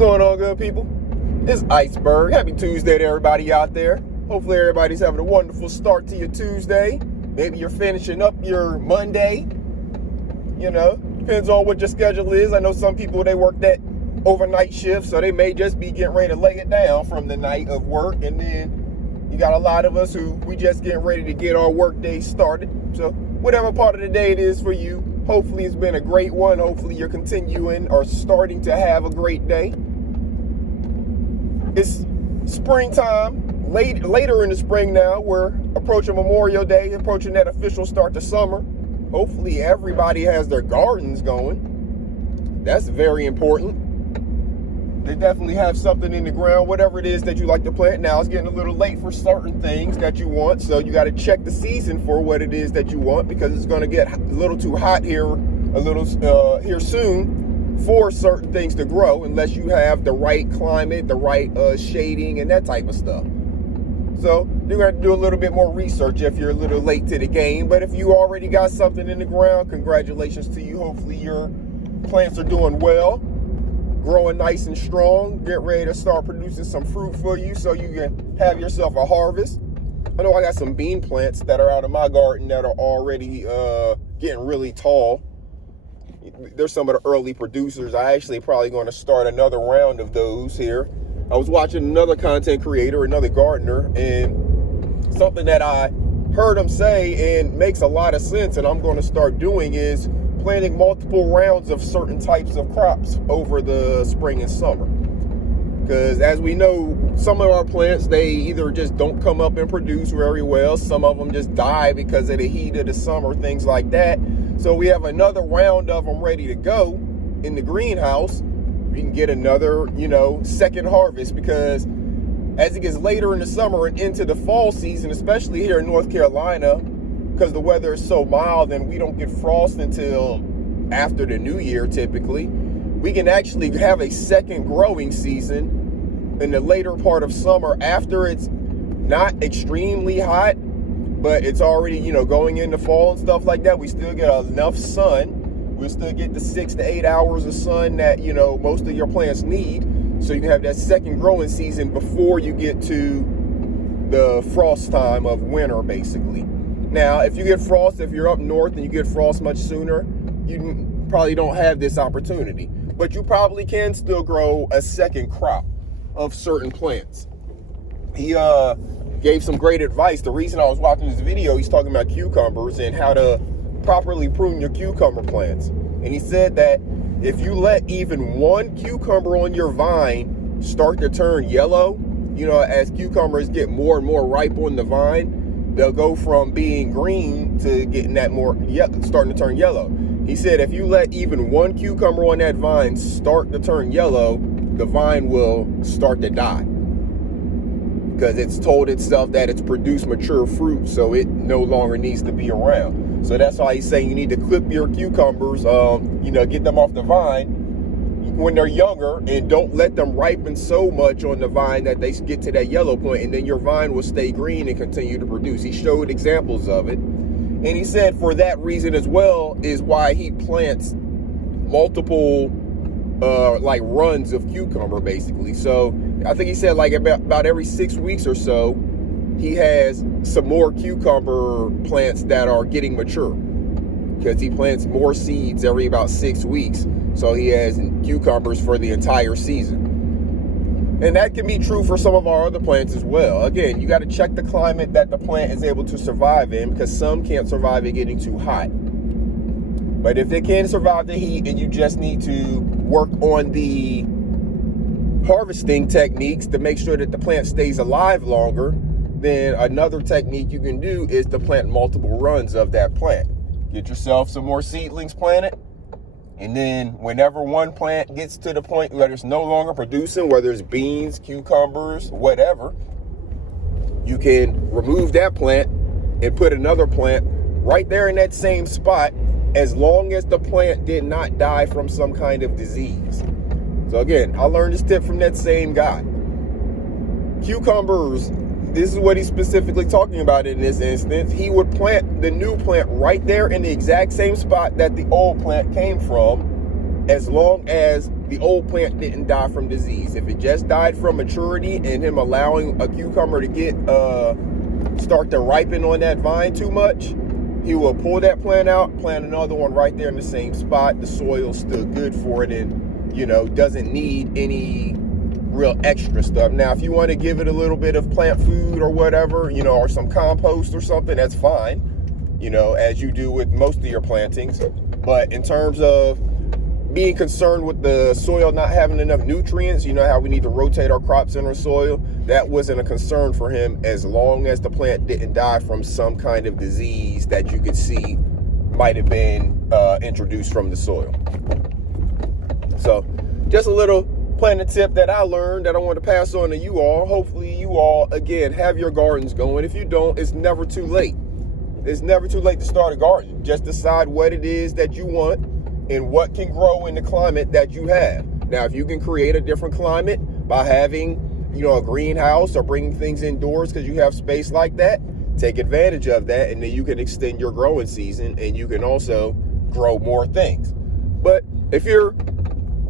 going on, good people? It's Iceberg. Happy Tuesday to everybody out there. Hopefully everybody's having a wonderful start to your Tuesday. Maybe you're finishing up your Monday. You know, depends on what your schedule is. I know some people, they work that overnight shift, so they may just be getting ready to lay it down from the night of work. And then you got a lot of us who we just getting ready to get our work day started. So whatever part of the day it is for you, hopefully it's been a great one. Hopefully you're continuing or starting to have a great day. It's springtime, later in the spring now. We're approaching Memorial Day, approaching that official start to summer. Hopefully everybody has their gardens going. That's very important. They definitely have something in the ground, whatever it is that you like to plant. Now it's getting a little late for certain things that you want, so you got to check the season for what it is that you want, because it's going to get a little too hot here here soon for certain things to grow, unless you have the right climate, the right shading, and that type of stuff. So you're going to have to do a little bit more research if you're a little late to the game. But if you already got something in the ground, congratulations to you. Hopefully your plants are doing well, growing nice and strong, get ready to start producing some fruit for you so you can have yourself a harvest. I know I got some bean plants that are out of my garden that are already getting really tall. There's some of the early producers. I actually probably going to start another round of those here. I was watching another content creator, another gardener, and something that I heard him say and makes a lot of sense, and I'm going to start doing, is planting multiple rounds of certain types of crops over the spring and summer. Because as we know, some of our plants, they either just don't come up and produce very well. Some of them just die because of the heat of the summer, things like that. So we have another round of them ready to go in the greenhouse. We can get another, second harvest, because as it gets later in the summer and into the fall season, especially here in North Carolina, because the weather is so mild and we don't get frost until after the new year typically, we can actually have a second growing season in the later part of summer after it's not extremely hot, but it's already, going into fall and stuff like that. We still get enough sun. We'll still get the 6 to 8 hours of sun that, most of your plants need. So you can have that second growing season before you get to the frost time of winter, basically. Now, if you get frost, if you're up north and you get frost much sooner, you probably don't have this opportunity. But you probably can still grow a second crop of certain plants. He gave some great advice. The reason I was watching this video, he's talking about cucumbers and how to properly prune your cucumber plants. And he said that if you let even one cucumber on your vine start to turn yellow, as cucumbers get more and more ripe on the vine, they'll go from being green to getting that starting to turn yellow. He said if you let even one cucumber on that vine start to turn yellow, the vine will start to die, because it's told itself that it's produced mature fruit, so it no longer needs to be around. So that's why he's saying you need to clip your cucumbers, get them off the vine when they're younger, and don't let them ripen so much on the vine that they get to that yellow point, and then your vine will stay green and continue to produce. He showed examples of it. And he said for that reason as well is why he plants multiple runs of cucumber, basically. So I think he said about every 6 weeks or so, he has some more cucumber plants that are getting mature, because he plants more seeds every about 6 weeks. So he has cucumbers for the entire season. And that can be true for some of our other plants as well. Again, you got to check the climate that the plant is able to survive in, because some can't survive it getting too hot. But if they can survive the heat and you just need to work on the harvesting techniques to make sure that the plant stays alive longer, then another technique you can do is to plant multiple runs of that plant. Get yourself some more seedlings planted, and then whenever one plant gets to the point where it's no longer producing, whether it's beans, cucumbers, whatever, you can remove that plant and put another plant right there in that same spot, as long as the plant did not die from some kind of disease. So again, I learned this tip from that same guy. Cucumbers, this is what he's specifically talking about in this instance. He would plant the new plant right there in the exact same spot that the old plant came from, as long as the old plant didn't die from disease. If it just died from maturity and him allowing a cucumber to get start to ripen on that vine too much, he will pull that plant out, plant another one right there in the same spot. The soil's still good for it and, you know, doesn't need any real extra stuff. Now, if you want to give it a little bit of plant food or whatever, you know, or some compost or something, that's fine, you know, as you do with most of your plantings. But in terms of being concerned with the soil not having enough nutrients, you know how we need to rotate our crops in our soil, that wasn't a concern for him as long as the plant didn't die from some kind of disease that you could see might have been introduced from the soil. So just a little planting tip that I learned that I want to pass on to you all. Hopefully you all, again, have your gardens going. If you don't, it's never too late. It's never too late to start a garden. Just decide what it is that you want and what can grow in the climate that you have. Now, if you can create a different climate by having, you know, a greenhouse or bringing things indoors because you have space like that, take advantage of that, and then you can extend your growing season and you can also grow more things. But if you're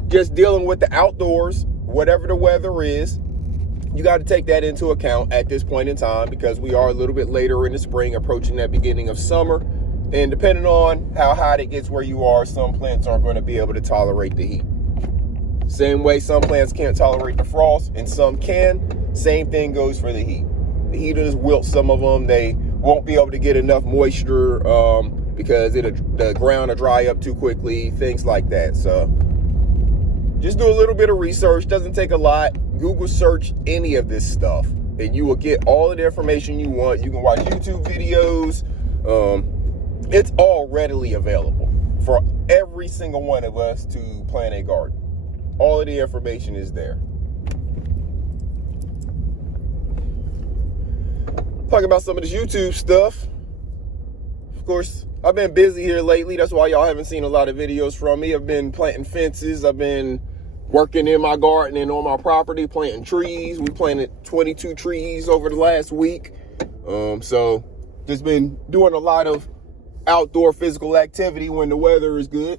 just dealing with the outdoors, whatever the weather is, you got to take that into account at this point in time because we are a little bit later in the spring, approaching that beginning of summer. And depending on how hot it gets where you are, some plants aren't going to be able to tolerate the heat. Same way some plants can't tolerate the frost and some can. Same thing goes for the heat. The heat will just wilt some of them. They won't be able to get enough moisture because the ground will dry up too quickly, things like that. So just do a little bit of research. Doesn't take a lot. Google search any of this stuff and you will get all of the information you want. You can watch YouTube videos. It's all readily available for every single one of us to plant a garden. All of the information is there. Talking about some of this YouTube stuff. Of course, I've been busy here lately. That's why y'all haven't seen a lot of videos from me. I've been planting fences. I've been working in my garden and on my property, planting trees. We planted 22 trees over the last week. So just been doing a lot of outdoor physical activity when the weather is good,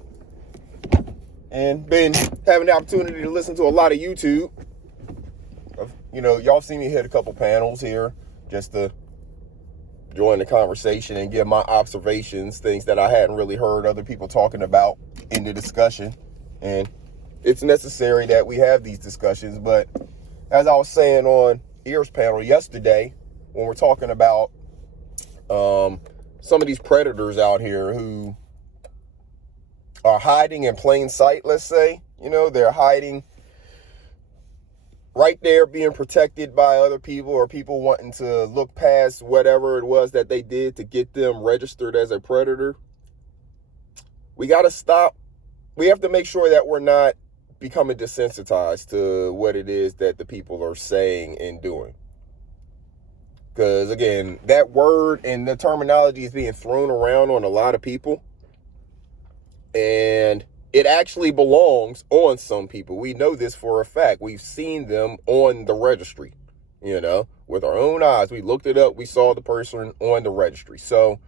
and been having the opportunity to listen to a lot of YouTube. You know, y'all see me hit a couple panels here just to join the conversation and give my observations, things that I hadn't really heard other people talking about in the discussion. And it's necessary that we have these discussions. But as I was saying on Ear's panel yesterday, when we're talking about some of these predators out here who are hiding in plain sight, let's say, you know, they're hiding right there, being protected by other people or people wanting to look past whatever it was that they did to get them registered as a predator. We got to stop. We have to make sure that we're not becoming desensitized to what it is that the people are saying and doing. Because, again, that word and the terminology is being thrown around on a lot of people. And it actually belongs on some people. We know this for a fact. We've seen them on the registry, you know, with our own eyes. We looked it up. We saw the person on the registry. So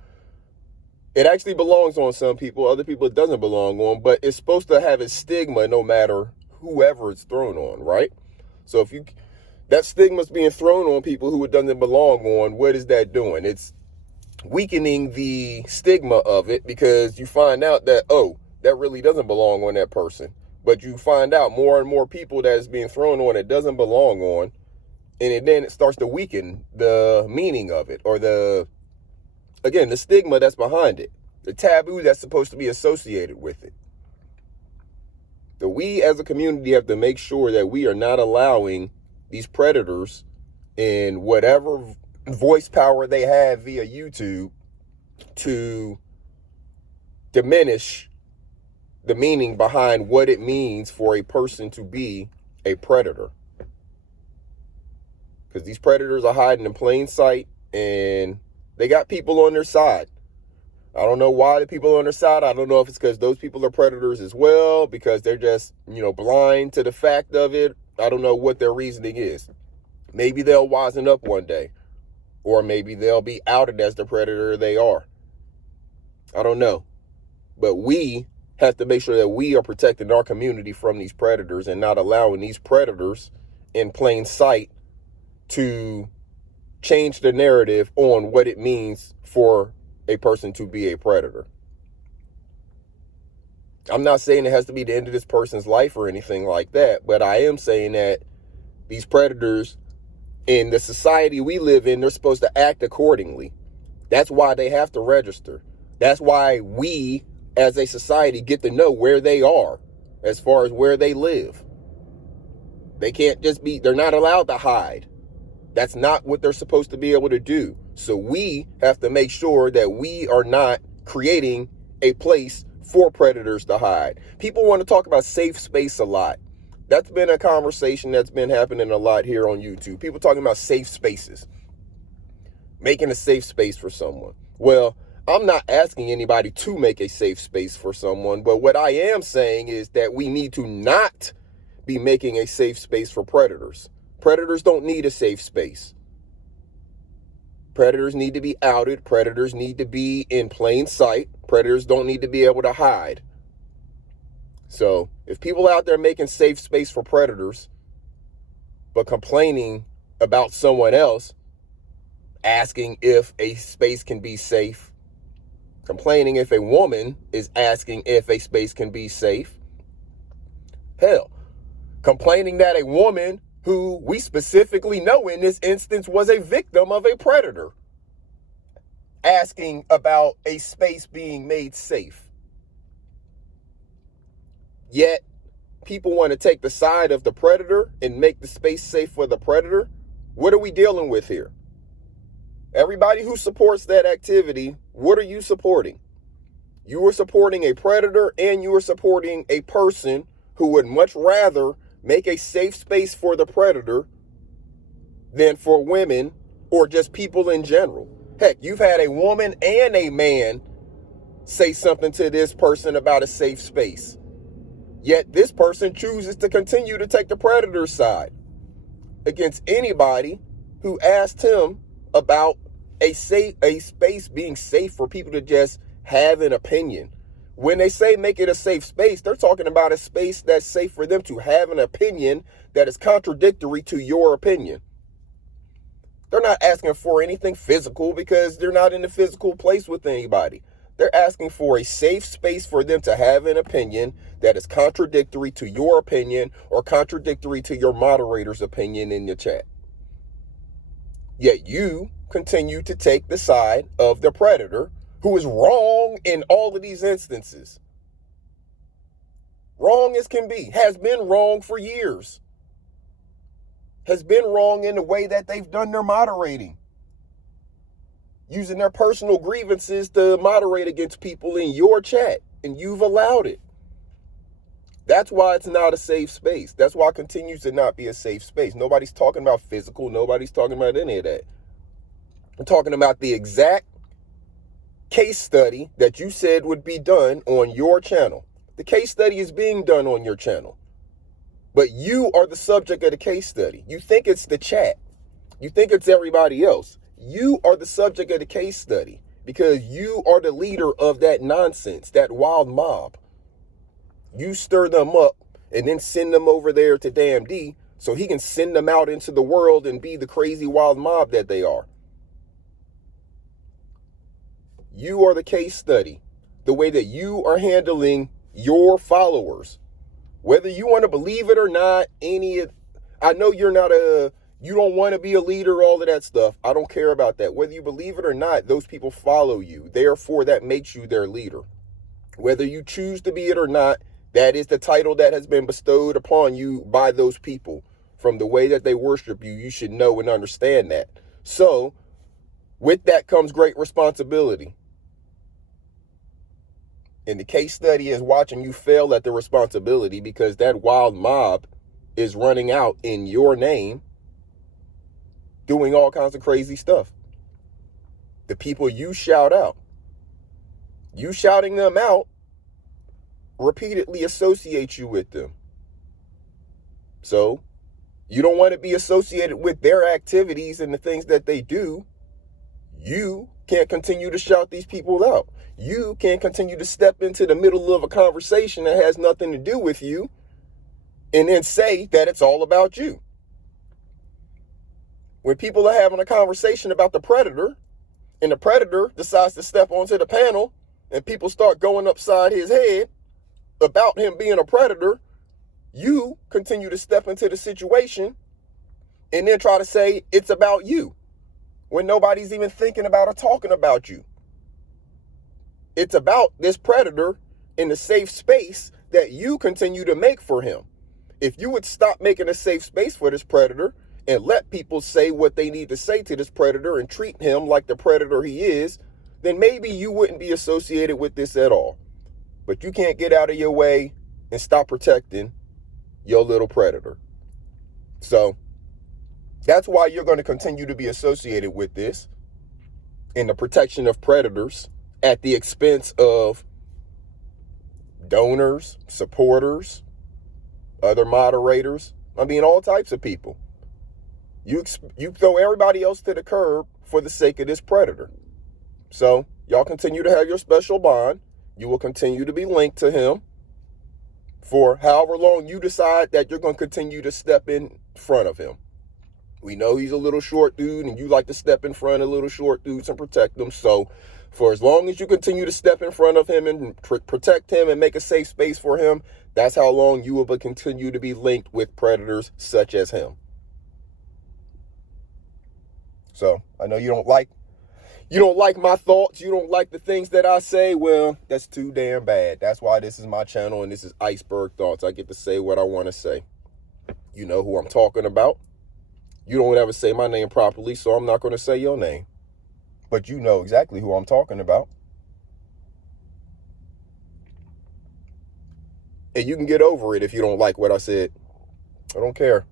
it actually belongs on some people. Other people it doesn't belong on. But it's supposed to have a stigma no matter whoever it's thrown on, right? So if you... that stigma's being thrown on people who it doesn't belong on. What is that doing? It's weakening the stigma of it because you find out that, oh, that really doesn't belong on that person. But you find out more and more people that is being thrown on it doesn't belong on. And then it starts to weaken the meaning of it or the stigma that's behind it. The taboo that's supposed to be associated with it. So we as a community have to make sure that we are not allowing these predators in whatever voice power they have via YouTube to diminish the meaning behind what it means for a person to be a predator. Because these predators are hiding in plain sight and they got people on their side. I don't know why the people are on their side. I don't know if it's because those people are predators as well, because they're just, blind to the fact of it. I don't know what their reasoning is. Maybe they'll wisen up one day, or maybe they'll be outed as the predator they are. I don't know. But we have to make sure that we are protecting our community from these predators and not allowing these predators in plain sight to change the narrative on what it means for a person to be a predator. I'm not saying it has to be the end of this person's life or anything like that, but I am saying that these predators in the society we live in, they're supposed to act accordingly. That's why they have to register. That's why we as a society get to know where they are as far as where they live. They can't just be, they're not allowed to hide. That's not what they're supposed to be able to do. So we have to make sure that we are not creating a place for predators to hide. People want to talk about safe space a lot. That's been a conversation that's been happening a lot here on YouTube. People talking about safe spaces, making a safe space for someone. Well, I'm not asking anybody to make a safe space for someone, but what I am saying is that we need to not be making a safe space for predators. Predators don't need a safe space. Predators need to be outed. Predators need to be in plain sight. Predators don't need to be able to hide. So if people out there making safe space for predators, but complaining about someone else, asking if a space can be safe, complaining if a woman is asking if a space can be safe, hell, complaining that a woman who we specifically know in this instance was a victim of a predator, asking about a space being made safe. Yet, people want to take the side of the predator and make the space safe for the predator. What are we dealing with here? Everybody who supports that activity, what are you supporting? You are supporting a predator and you are supporting a person who would much rather make a safe space for the predator than for women or just people in general. Heck, you've had a woman and a man say something to this person about a safe space. Yet this person chooses to continue to take the predator's side against anybody who asked him about a space being safe for people to just have an opinion. When they say make it a safe space, they're talking about a space that's safe for them to have an opinion that is contradictory to your opinion. They're not asking for anything physical because they're not in the physical place with anybody. They're asking for a safe space for them to have an opinion that is contradictory to your opinion or contradictory to your moderator's opinion in the chat. Yet you continue to take the side of the predator who is wrong in all of these instances. Wrong as can be, has been wrong for years. Has been wrong in the way that they've done their moderating. Using their personal grievances to moderate against people in your chat, and you've allowed it. That's why it's not a safe space. That's why it continues to not be a safe space. Nobody's talking about physical. Nobody's talking about any of that. I'm talking about the exact case study that you said would be done on your channel. The case study is being done on your channel. But you are the subject of the case study. You think it's the chat. You think it's everybody else. You are the subject of the case study because you are the leader of that nonsense, that wild mob. You stir them up and then send them over there to Damn D so he can send them out into the world and be the crazy wild mob that they are. You are the case study, the way that you are handling your followers. Whether you want to believe it or not, I know you don't want to be a leader, all of that stuff. I don't care about that. Whether you believe it or not, those people follow you. Therefore, that makes you their leader. Whether you choose to be it or not, that is the title that has been bestowed upon you by those people. From the way that they worship you, you should know and understand that. So, with that comes great responsibility. And the case study is watching you fail at the responsibility because that wild mob is running out in your name, doing all kinds of crazy stuff. The people you shout out, you shouting them out repeatedly associate you with them. So you don't want to be associated with their activities and the things that they do. You can't continue to shout these people out. You can't continue to step into the middle of a conversation that has nothing to do with you and then say that it's all about you. When people are having a conversation about the predator and the predator decides to step onto the panel and people start going upside his head about him being a predator, you continue to step into the situation and then try to say it's about you when nobody's even thinking about or talking about you. It's about this predator in the safe space that you continue to make for him. If you would stop making a safe space for this predator and let people say what they need to say to this predator and treat him like the predator he is, then maybe you wouldn't be associated with this at all. But you can't get out of your way and stop protecting your little predator. So that's why you're going to continue to be associated with this in the protection of predators at the expense of donors, supporters, other moderators. I mean, all types of people. You throw everybody else to the curb for the sake of this predator. So y'all continue to have your special bond. You will continue to be linked to him for however long you decide that you're going to continue to step in front of him. We know he's a little short dude and you like to step in front of little short dudes and protect them. So for as long as you continue to step in front of him and protect him and make a safe space for him, that's how long you will continue to be linked with predators such as him. So I know you don't like my thoughts. You don't like the things that I say. Well, that's too damn bad. That's why this is my channel and this is Iceberg Thoughts. I get to say what I want to say. You know who I'm talking about. You don't ever say my name properly, so I'm not going to say your name. But you know exactly who I'm talking about. And you can get over it if you don't like what I said. I don't care.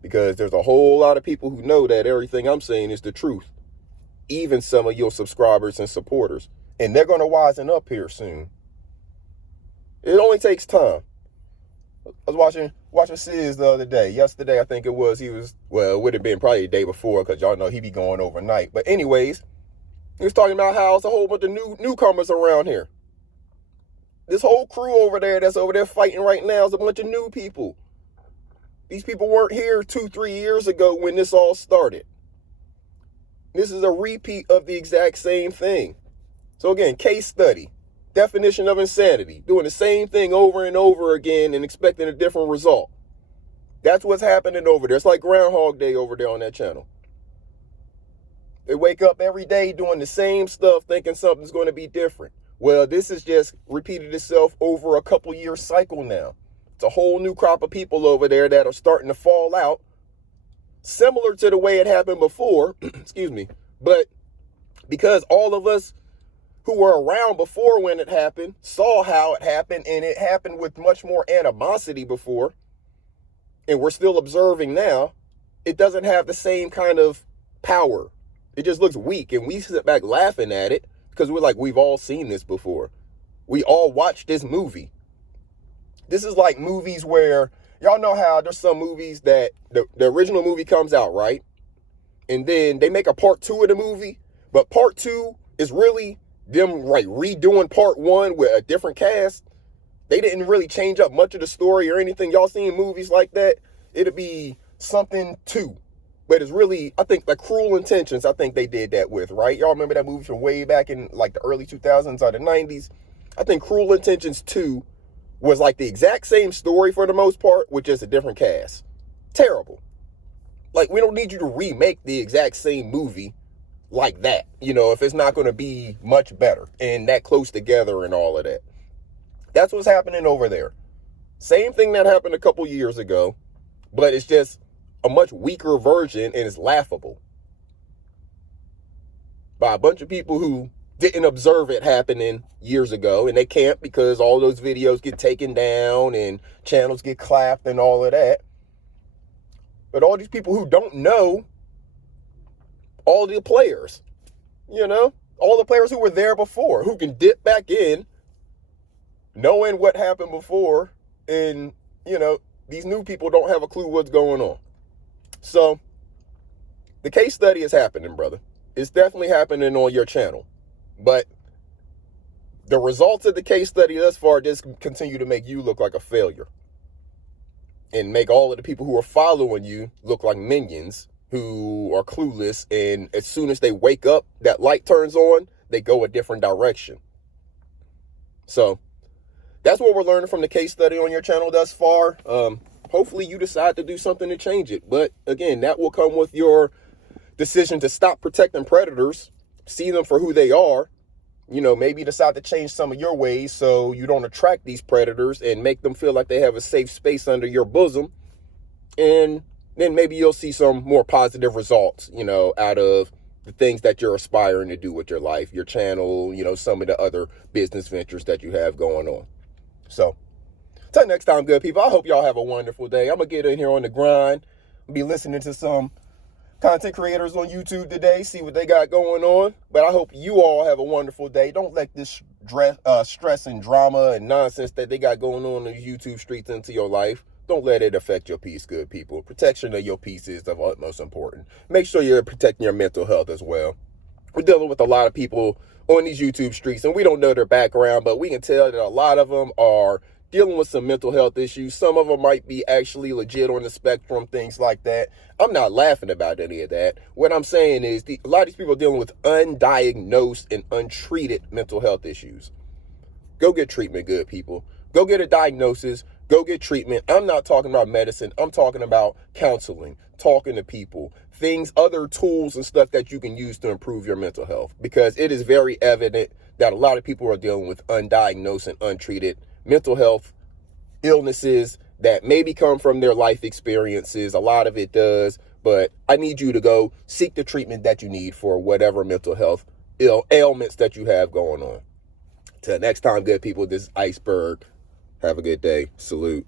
Because there's a whole lot of people who know that everything I'm saying is the truth. Even some of your subscribers and supporters. And they're going to wisen up here soon. It only takes time. I was watching Sis the other day. Yesterday, I think it was. It would have been probably the day before because y'all know he be going overnight. But anyways, he was talking about how it's a whole bunch of newcomers around here. This whole crew over there that's over there fighting right now is a bunch of new people. These people weren't here 2-3 years ago when this all started. This is a repeat of the exact same thing. So again, case study, definition of insanity, doing the same thing over and over again and expecting a different result. That's what's happening over there. It's like Groundhog Day over there on that channel. They wake up every day doing the same stuff, thinking something's going to be different. Well, this has just repeated itself over a couple year cycle now. It's a whole new crop of people over there that are starting to fall out, similar to the way it happened before, excuse me, but because all of us who were around before when it happened saw how it happened, and it happened with much more animosity before, and we're still observing now, it doesn't have the same kind of power. It just looks weak, and we sit back laughing at it because we're like, we've all seen this before. We all watched this movie. This is like movies where, y'all know how there's some movies that the original movie comes out, right? And then they make a part 2 of the movie, but part 2 is really them like redoing part 1 with a different cast. They didn't really change up much of the story or anything. Y'all seen movies like that? It'll be something 2. But it's really, I think, the Cruel Intentions, I think they did that with, right? Y'all remember that movie from way back in like the early 2000s or the 90s? I think Cruel Intentions 2 was like the exact same story for the most part, with just a different cast. Terrible. Like, we don't need you to remake the exact same movie like that, you know, if it's not going to be much better and that close together and all of that. That's what's happening over there. Same thing that happened a couple years ago, but it's just a much weaker version and it's laughable by a bunch of people who didn't observe it happening years ago, and they can't because all those videos get taken down and channels get clapped and all of that. But all these people who don't know all the players, you know, all the players who were there before, who can dip back in knowing what happened before, and, you know, these new people don't have a clue what's going on. So the case study is happening, brother. It's definitely happening on your channel. But the results of the case study thus far just continue to make you look like a failure and make all of the people who are following you look like minions who are clueless. And as soon as they wake up, that light turns on, they go a different direction. So that's what we're learning from the case study on your channel thus far. Hopefully you decide to do something to change it. But again, that will come with your decision to stop protecting predators, see them for who they are, maybe decide to change some of your ways so you don't attract these predators and make them feel like they have a safe space under your bosom. And then maybe you'll see some more positive results, out of the things that you're aspiring to do with your life, your channel, some of the other business ventures that you have going on. So, till next time, good people, I hope y'all have a wonderful day. I'm going to get in here on the grind. I'll be listening to some content creators on YouTube today, see what they got going on. But I hope you all have a wonderful day. Don't let this stress and drama and nonsense that they got going on in the YouTube streets into your life. Don't let it affect your peace, good people. Protection of your peace is of utmost important. Make sure you're protecting your mental health as well. We're dealing with a lot of people on these YouTube streets, and we don't know their background, but we can tell that a lot of them are dealing with some mental health issues. Some of them might be actually legit on the spectrum, things like that. I'm not laughing about any of that. What I'm saying is a lot of these people are dealing with undiagnosed and untreated mental health issues. Go get treatment, good people. Go get a diagnosis. Go get treatment. I'm not talking about medicine. I'm talking about counseling, talking to people, other tools and stuff that you can use to improve your mental health. Because it is very evident that a lot of people are dealing with undiagnosed and untreated mental health illnesses that maybe come from their life experiences. A lot of it does. But I need you to go seek the treatment that you need for whatever mental health ailments that you have going on. Till next time, good people, this is Iceberg. Have a good day. Salute.